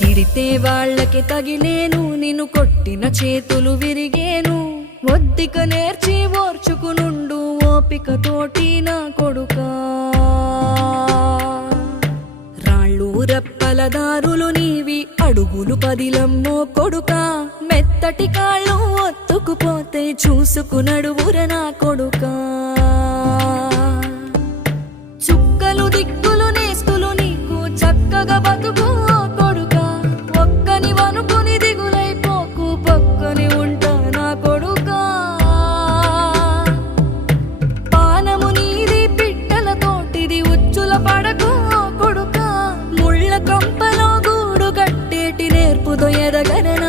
తిడితే వాళ్ళకి తగిలేను, నిన్ను కొట్టిన చేతులు విరిగేను. ఒద్దిక నేర్చి ఓర్చుకునుండు ఓపికతోటి నా కొడుకా. రాళ్ళు రెప్పల దారులు నీవి, అడుగులు పదిలమ్మో కొడుకా. మెత్తటి కాళ్ళు ఒత్తుకుపోతే చూసుకునడువుర నా కొడుకా. చుక్కలు దిక్కులు నేస్తులు నీకు చక్కగా బతుకు కొడుకా. ఒక్కని వనుకుని దిగులైపోకు, పక్కని ఉంటా నా కొడుకా. పానము నీది పిట్టల తోటిది, ఉచ్చుల పడకు కొడుకా. ముళ్ళ కంపలో గూడు కట్టేటి నేర్పుతో ఎదగన